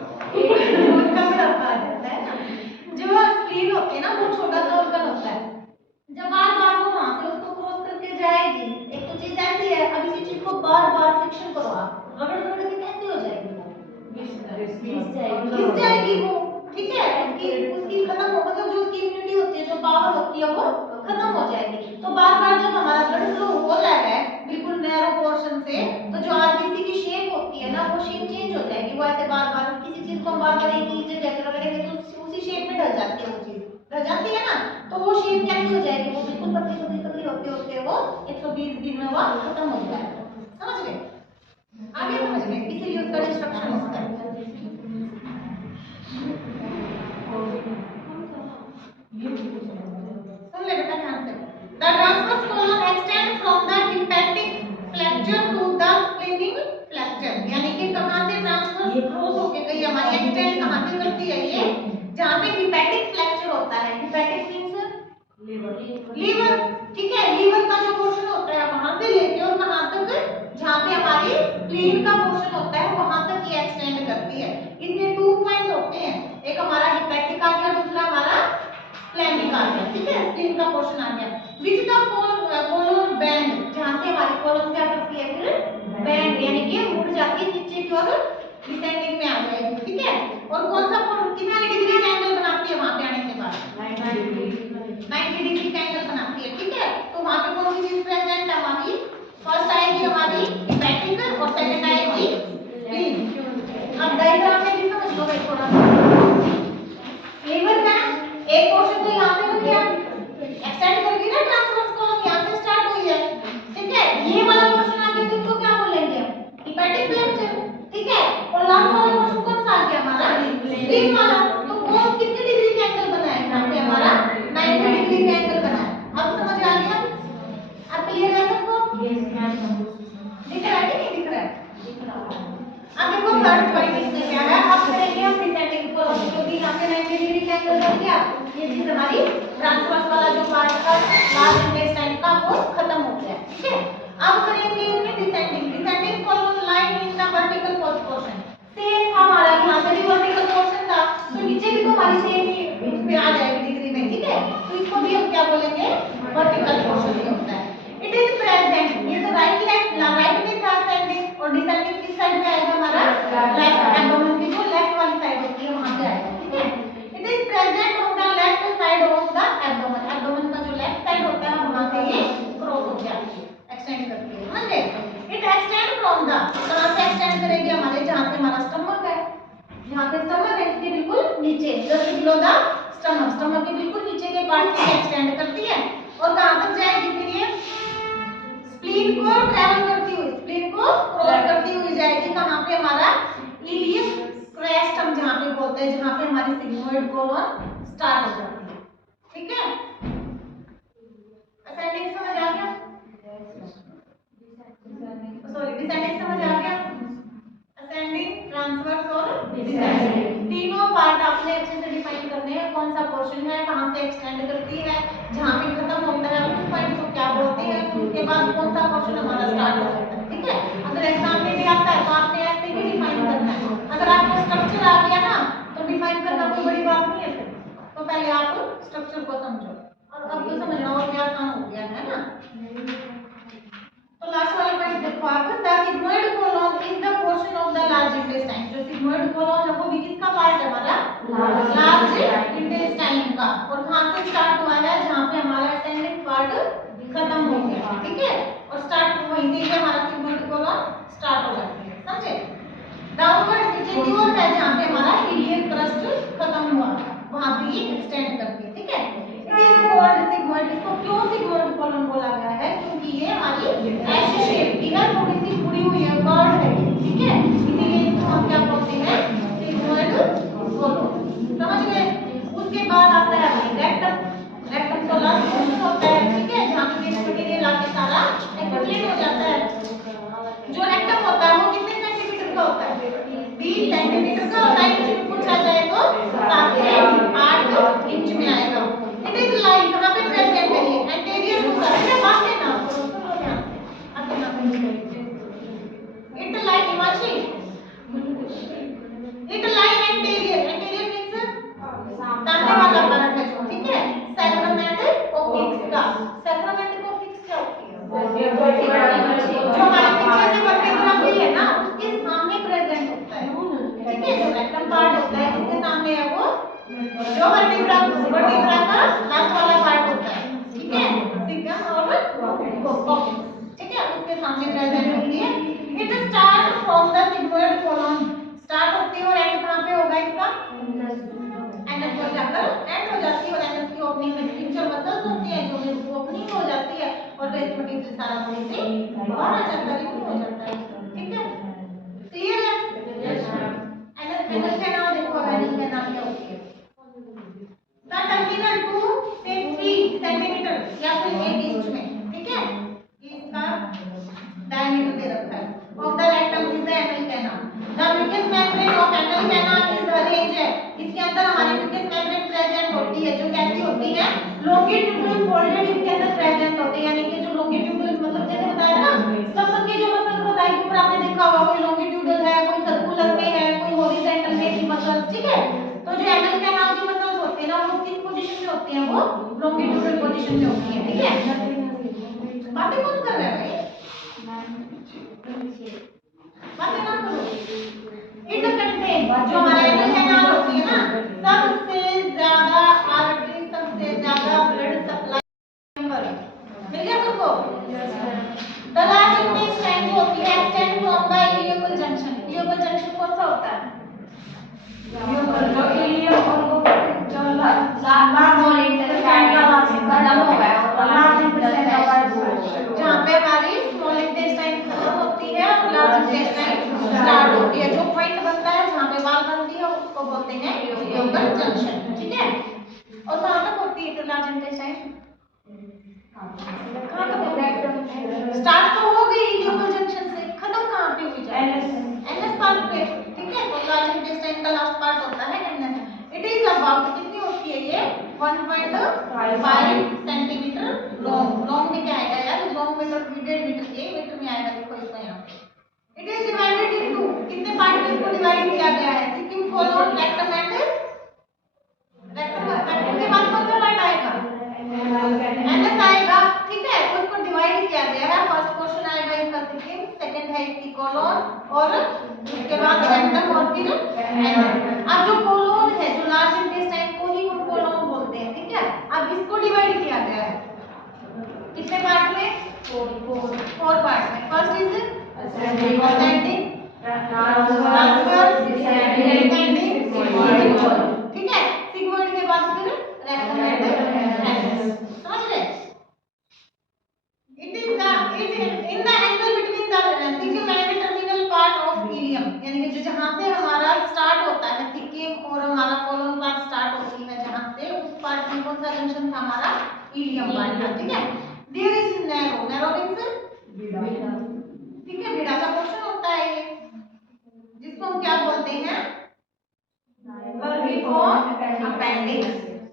उसका बुढ़ापा आ जाता है ना। जो स्प्लीन होते हैं ना वो छोटा सा ऑर्गन होता है, जब बार बार वो वहां से उसको क्रॉस करके जाएगी। एक तो चीज ऐसी है, अब इसी चीज को बार बार फ्रिक्शन करो आप, रगड़ रगड़ के कैसी हो जाएगी वो, घिस जाएगी वो, ठीक है। उसकी उसकी खत्म हो, मतलब जो उसकी इम्यूनिटी होती है, जो पावर होती है वो खत्म हो जाएगी। तो बार बार जब हमारा ब्लड फ्लो हो रहा है बिल्कुल नैरो पोर्शन से, तो जो आरबीसी की शेप होती है ना वो शेप चेंज हो जाएगी। वो ऐसे बार बार किसी चीज को हम बार बार एक ही जगह पे रगड़ेंगे तो उसी शेप में ढल जाती है, वो चीज ढल जाती है ना। तो वो शेप कैसी हो जाएगी, वो बिल्कुल पतली पतली पतली होते होते वो 120 दिन में वो खत्म हो जाएगा। समझ गए? आगे समझ गए? इसीलिए उसका इंस्ट्रक्शन होता है। सुन ले बेटा ध्यान से। The transverse colon extends from the hepatic flexure to the splenic flexure, यानी कि कहां से ट्रांसवर्स क्रॉस होके गई हमारी, एक्सटेंड कहां से करती है ये, जहां पे hepatic flexure होता है। hepatic मींस लीवर, ठीक है। लीवर का जो पोर्शन होता है वहां से लेके और कहां तक, जहां पे हमारी स्प्लीन का पोर्शन होता है वहां तक ये एक्सटेंड करती है। इसमें 2 पॉइंट होते हैं, एक हमारा हेपेटिक आ गया, दूसरा हमारा स्प्लेनिक आ गया, ठीक है। स्प्लीन का पोर्शन आ गया। विच द कोलोन बैंड, जहां से हमारी कोलोन क्या करती है फिर बैंड, यानी कि मुड़ जाती है नीचे की ओर, डिसेंडिंग में आ जाएगी, ठीक है। और कौन सा कितना डिग्री का एंगल बनाती है वहां पे आने के बाद, 90 डिग्री का एंगल बनाती है, ठीक है। तो वहां पे कौन सी चीज प्रेजेंट है हमारी, फर्स्ट आएगी हमारी हेपेटिक और सेकंड आएगी स्प्लीन। अब डायग्राम में भी समझ लो भाई थोड़ा सा। लीवर का एक पोर्शन तो यहां से बन गया, एक्सटेंड कर गई ना ट्रांसवर्स कॉलम, यहां से स्टार्ट हुई है, ठीक है। ये वाला पोर्शन आ गया तो इसको क्या बोलेंगे, हेपेटिक फ्लैक्चर, ठीक है। और लास्ट वाला पोर्शन कौन सा आ गया हमारा, स्प्लीन वाला। तो कौन कितने डिग्री का एंगल बना है यहां पे हमारा, 90 डिग्री का एंगल बना है। अब समझ आ गया? अब क्लियर है सबको? दिख रहा है कि नहीं दिख रहा है? अब देखो थर्ड पॉइंट इसमें क्या है, अब करेंगे हम डिसेंडिंग कोलम, क्योंकि यहाँ पे 90 डिग्री का एंगल बन गया, ये चीज हमारी ट्रांसवर्स वाला जो पार्ट था लार्ज इंटेस्टाइन का वो खत्म हो गया, ठीक है। अब करेंगे इसमें descending. Descending column line in the vertical portion, same हमारा यहाँ पे भी वर्टिकल पोर्शन था, तो नीचे भी तो हमारी सेम ही पे आ जाएगी डिग्री में, ठीक है। तो इसको भी हम क्या बोलेंगे, वर्टिकल पोर्शन ही होता है। इट इज प्रेजेंट, ये तो राइट में था असेंडिंग, और डिसेंडिंग किस साइड पे आएगा हमारा, लेफ्ट एब्डोमेन की जो लेफ्ट वाली साइड होती है वहां पे आएगा, ठीक है। It is present on the left side of the abdomen, abdomen का जो लेफ्ट साइड होता है वहां से ये क्रॉस हो जाती है, एक्सटेंड करती है, समझ गए। इट एक्सटेंड फ्रॉम द, कहां से एक्सटेंड करेगी हमारे, जहां से हमारा स्टमक है, जहां पे स्टमक है इसके बिल्कुल नीचे, just below the stomach, stomach के बिल्कुल नीचे के पार्ट से एक्सटेंड करती है। और कहां तक जाएगी फिर ये, स्प्लीन को ट्रैवल करती हुई, स्प्लीन को क्रॉस करती हुई जाएगी, कहां पे हमारा इलियम क्रेस्ट हम जहां पे बोलते हैं, जहां पे हमारी सिग्मोइड कोलन स्टार्ट हो जाती है, ठीक है। असेंडिंग समझ आ गया, सॉरी डिसेंडिंग समझ आ गया, असेंडिंग, ट्रांसवर्स और डिसेंडिंग, तीनों पार्ट आपने अच्छे से डिफाइन करने हैं, कौन सा पोर्शन है, कहां से एक्सटेंड करती है, जहां पे खत्म होता है उस पॉइंट को क्या बोलते हैं, उसके बाद कौन सा पोर्शन हमारा स्टार्ट हो जाता है, ठीक है। अगर एग्जाम में भी आता है तो आपने ऐसे ही डिफाइन करना है। अगर आपको स्ट्रक्चर आ गया ना तो डिफाइन करना कोई बड़ी बात नहीं है, तो पहले आप स्ट्रक्चर को समझो, और अब तो समझना और भी आसान हो गया है ना। तो लास्ट वाला पॉइंट देखो आप, the sigmoid colon is the portion of the large intestine, जो सिग्मोइड कोलन है वो भी किसका पार्ट है हमारा, लार्ज इंटेस्टाइन का, और कहां से स्टार्ट हुआ है, जहां पे हमारा असेंडिंग पार्ट खत्म हो गया, ठीक है। और स्टार्ट वहीं से हमारा सिग्मोइड कोलन स्टार्ट हो जाती है, समझे। डाउनवर्ड नीचे की ओर है, जहां पे हमारा इलियक क्रस्ट खत्म हुआ वहां से ये एक्सटेंड करती है, ठीक है। इट इज कॉल्ड सिग्मोइड, इसको क्यों सिग्मोइड कोलन बोला गया है, क्योंकि ये हमारी एस शेप की है, थोड़ी सी मुड़ी हुई है, कर्व है, ठीक है, इसीलिए इसको हम क्या बोलते हैं, सिग्मोइड कोलन, समझ गए। उसके बाद आता है रेक्टम, रेक्टम तो लास्ट पोर्शन होता है, ठीक है, जहां पे मटेरियल आके सारा एक्यूमुलेट हो जाता है। जो रेक्टम होता है वो कितने सेंटीमीटर का होता है, 20 सेंटीमीटर का होता है, इंच में पूछा जाए तो 7 से 8 इंच में आएगा। इट इज लाइन, कहां पे प्रेजेंट है ये, एंटीरियर टू द होता है, इसके सामने है वो जो वर्टिब्रा का लास्ट वाला पार्ट होता है, ठीक है, सिगम और कॉक्सिक्स, ठीक है, उसके सामने प्रेजेंट होती है। It start from the sigmoid colon, start होती है और एंड कहां पे होगा इसका, एनएस पर जाकर एंड हो जाती है। और एनएस की ओपनिंग में स्पिंचर मसल्स होती है, जो में ओपनिंग हो जाती है और वेस्ट मटेरियल सारा बॉडी से बाहर आ जाता है, रिमूव हो जाता है, ठीक है, क्लियर है। एनएस है ना, देखो वेनिस का नाम क्या होती है, द टर्मिनल 2 से 3 सेंटीमीटर या फिर 1 इंच में, ठीक है, इसका डायमीटर दे रखा है of the rectum is the anal canal. The mucous membrane of anal canal is arrange है, इसके अंदर हमारी म्यूकस मेम्ब्रेन प्रेजेंट होती है, जो कैसी होती है, लॉन्गिट्यूडनल फोल्डेड इसके अंदर प्रेजेंट होते हैं, यानी कि जो लॉन्गिट्यूडनल मतलब जैसे बताया ना, सब की जो मसल्स बताई ऊपर आपने देखा होगा, कोई लॉन्गिट्यूडनल है, कोई सर्कुलर में है, कोई हॉरिजॉन्टल में की मसल्स, ठीक है। तो जो एनल कैनाल की मसल्स होती है ना, वो किस पोजीशन में होती हैं, वो लॉन्गिट्यूडनल पोजीशन में होती है, ठीक है। बातें कौन कर रहा है भाई, बातें ना करो। इट कंटेन, जो हमारा एनल कैनाल होती है ना, सबसे ज्यादा आर्टरी, सबसे ज्यादा ब्लड सप्लाई मिल गया तुमको। द लार्ज इंटेस्टाइन जो होती है extend from the ileocecal junction, ileocecal junction कौन सा होता है, जो इलियम और वो जो लार्ज इंटेस्टाइन का खत्म हो गया और लार्ज इंटेस्टाइन का जहां पे हमारी स्मॉल इंटेस्टाइन खत्म होती है और लार्ज इंटेस्टाइन स्टार्ट होती है, जो पॉइंट बनता है जहां पे वाल बनती है उसको बोलते हैं इलियोइकल जंक्शन, ठीक है। और कहां तक होती है लार्ज इंटेस्टाइन, कहां तक होती है, स्टार्ट तो हो गई इलियोइकल जंक्शन से, खत्म कहां पे हुई जाए, एनएस पार्ट पे, ठीक है। तो लार्ज इंटेस्टाइन का लास्ट पार्ट होता है एनएस। इट इज अबाउट, कितनी होती है ये, 1.5 सेंटीमीटर लॉन्ग, लॉन्ग में क्या आएगा यार, लॉन्ग में तो 1.5 मीटर के मीटर में आएगा, देखो इसको यहाँ पे। इट इज डिवाइडेड इनटू, कितने पार्ट में इसको डिवाइड किया गया है, Sikkim colon rectum and rectum, rectum के बाद कौन सा पार्ट आएगा, एनएस आएगा, ठीक है। तो इसको डिवाइड किया गया है, फर्स्ट पोर्शन आएगा इसका सिक्किम, सेकंड है इसकी कोलन और उसके बाद रेक्टम और फिर एनएस। अब जो कोलन है, जो लार्ज इंटेस्टाइन को ही हम कोलन बोलते हैं, ठीक है। अब इसको डिवाइड किया गया है कितने पार्ट में, 4 पार्ट में। First is ascending, transverse, descending, ठीक है। सिग्मोइड के बाद फिर रेक्टम एंड एनएस, समझ रहे। It is the in the angle between the caecum and terminal part of ileum, यानी कि जहां से हमारा स्टार्ट होता है सिक्किम और हमारा कोलन पार्ट स्टार्ट होती है, जहां से उस पार्ट में कौन सा जंक्शन था, हमारा इलियम पार्ट था, ठीक है। There is narrow, narrow means बीड़ा, ठीक है, बीड़ा का पोर्शन होता है ये, जिसको हम क्या बोलते हैं, वर्मिफॉर्म अपेंडिक्स।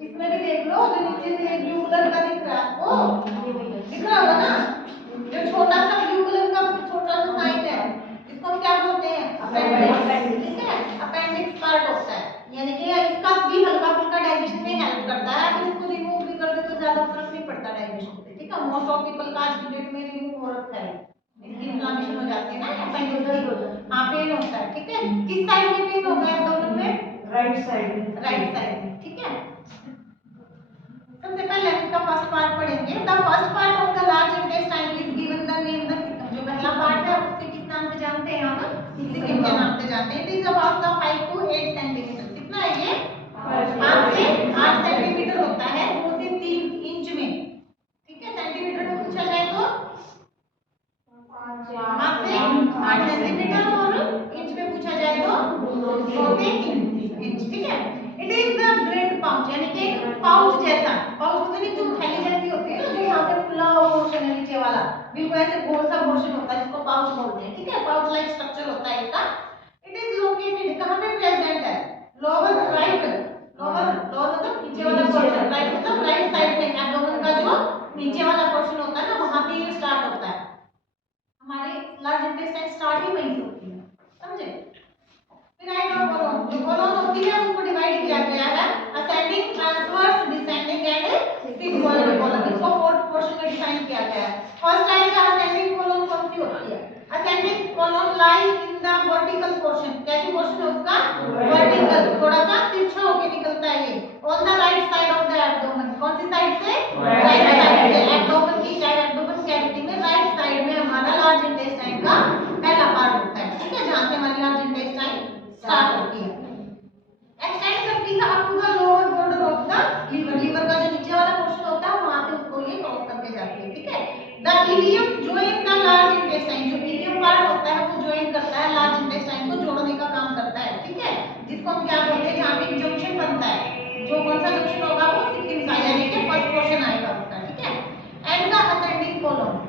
इसमें भी देख लो, जो नीचे से ब्लू कलर का दिख रहा है आपको, दिख रहा होगा ना, जो छोटा सा ब्लू कलर का छोटा सा साइन है, इसको हम क्या बोलते हैं, अपेंडिक्स, ठीक है। अपेंडिक्स पार्ट होता है, यानी कि इसका भी हल्का फुल्का डाइजेशन में हेल्प करता है, अगर इसको रिमूव भी कर दे तो ज्यादा फर्क नहीं पड़ता डाइजेशन पे, ठीक है। मोस्ट ऑफ पीपल का आज की डेट में रिमूव हो रखा है, इसकी इन्फ्लेमेशन हो जाती है ना, अपेंडिक्स की, हां पेन होता है, ठीक है। किस साइड में पेन होगा एब्डोमेन में, राइट साइड, राइट साइड, ठीक है। सबसे पहले इसका फर्स्ट पार्ट पढ़ेंगे। The first part of the large intestine is given the name the Sikkim, जो पहला पार्ट है उसके किस नाम से जानते हैं हम, सिक्किम के नाम से जानते हैं। It is about the 5 to 8 centimetre, कितना है ये, 5 से 8 सेंटीमीटर होता है, 2 से 3 इंच में, ठीक है। सेंटीमीटर में पूछा जाए तो 5 से 8 सेंटीमीटर और इंच में पूछा जाए तो 2 से 3 इंच, ठीक है। It is the bread pouch, यानी कि पाउच जैसा, पाउच होता है जो थैली जैसी होती है, जो यहाँ पे खुला हुआ पोर्शन है नीचे वाला, बिल्कुल ऐसे गोल सा पोर्शन होता है, जिसको पाउच बोलते हैं, ठीक है। पाउच लाइक स्ट्रक्चर होता है इसका। इट इज लोकेटेड, कहाँ पे प्रेजेंट है, लोअर राइट, लोअर लोअर मतलब नीचे वाला पोर्शन, राइट मतलब राइट साइड में, एब्डोमेन का जो नीचे वाला पोर्शन होता है ना, वहां पे ये स्टार्ट होता है। हमारी लार्ज इंटेस्टाइन स्टार्ट ही वहीं से होती है, समझे। फिर आएगा कोलन, जो कोलन होती है उसको डिवाइड किया गया है ascending, transverse, descending and sigmoid colon, इसको 4 पोर्शन में डिफाइन किया गया है। फर्स्ट आएगा असेंडिंग कोलन, कौन सी होती है, असेंडिंग कोलन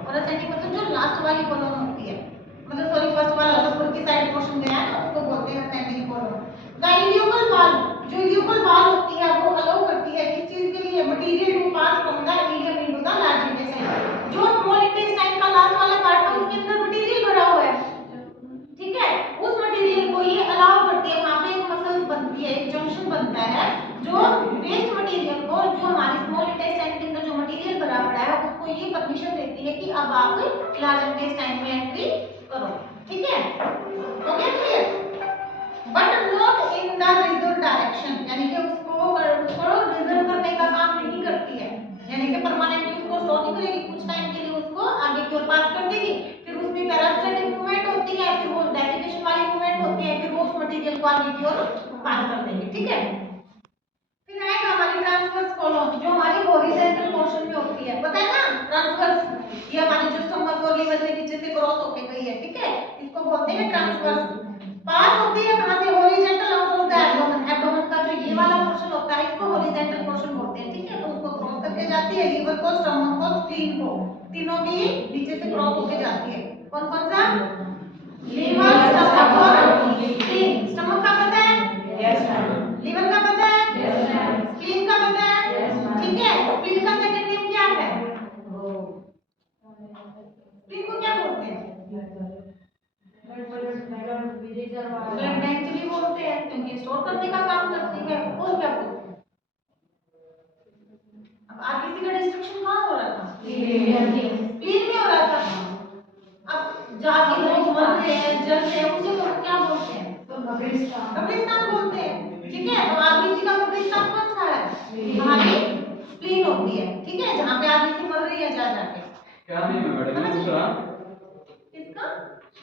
और असेंडिंग मतलब जो लास्ट वाली कॉलम होती है, मतलब सॉरी फर्स्ट वाला ऊपर की साइड पोर्शन गया है उसको बोलते हैं असेंडिंग कॉलम। द इल्यूबल वाल, जो इल्यूबल वाल होती है वो अलाउ करती है किस चीज के लिए, material to pass from the ileum into the large intestine. जो स्मॉल इंटेस्टाइन का लास्ट वाला पार्ट है उसके अंदर मटेरियल भरा हुआ है, ठीक है, उस मटेरियल को ये अलाउ करती है, वहां पे एक मसल्स बनती है, एक जंक्शन बनता है जो वेस्ट मटेरियल को, जो हमारी स्मॉल इंटेस्टाइन के अंदर जो मटेरियल भरा पड़ा है उसको ये परमिशन देती है कि अब आप लार्ज इंटेस्टाइन में एंट्री करो, ठीक है, हो गया clear. But not in the reserve direction, यानी कि उसको रिजर्व करने का काम नहीं करती है, यानी कि परमानेंटली उसको स्टोर नहीं करेगी, कुछ टाइम के लिए उसको आगे की ओर पास कर देगी, फिर उसमें पैरासिटिक मूवमेंट होती है, फिर वो डेफिकेशन वाली मूवमेंट होती है, फिर वो उस मटेरियल को आगे की ओर पास कर देगी, ठीक है। फिर आएगा हमारी ट्रांसवर्स कॉलम जो हमारी हॉरिजॉन्टल पोर्शन में होती है, पता है ना ट्रांसवर्स, ये हमारी जो स्टमक और लीवर के नीचे से क्रॉस होके गई है, ठीक है, इसको बोलते हैं ट्रांसवर्स। पास होती है कहां से, horizontal out of the abdomen, abdomen का जो ये वाला पोर्शन होता है इसको हॉरिजॉन्टल पोर्शन बोलते हैं, ठीक है, तो उसको क्रॉस करके जाती है लीवर को, स्टमक को, स्प्लीन को, तीनों की नीचे से क्रॉस होके जाती है। कौन कौन सा, लीवर, स्टमक और स्प्लीन। स्टमक का पता है, यस मैम। लीवर का पता है, यस मैम। स्प्लीन का पता है, यस मैम। ठीक है, स्प्लीन का सेकंड नेम क्या है, स्प्लीन को क्या बोलते हैं, ब्लड बैंक भी बोलते हैं क्योंकि स्टोर करने का काम करती है, और क्या बोलते हैं। अब आरबीसी का डिस्ट्रक्शन कहां हो रहा था, स्प्लीन में हो रहा था। अब जाके लोग मर रहे हैं, जल रहे हैं, उसे लोग क्या बोलते हैं, कब्रिस्तान बोलते हैं, ठीक है। तो आरबीसी का कब्रिस्तान कौन सा है, हमारी स्प्लीन होती है, ठीक है, जहां पे आरबीसी मर रही है जा जाके। क्या नहीं मैं मैडम दूसरा इसका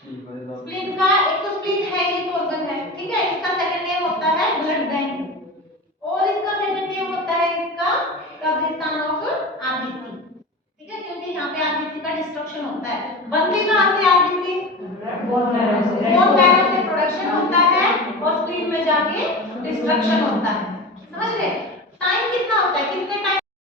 स्प्लीन का, एक तो स्प्लीन है ये तो ऑर्गन है, ठीक है, इसका सेकंड नेम होता है ब्लड बैंक और इसका सेकंड नेम होता है इसका कब्रिस्तान ऑफ आरबीसी, ठीक है, क्योंकि यहाँ पे आरबीसी का डिस्ट्रक्शन होता है। बनते कहां से आरबीसी, बोन मैरो से प्रोडक्शन होता है और स्प्लीन में जाके डिस्ट्रक्शन होता है, समझ रहे।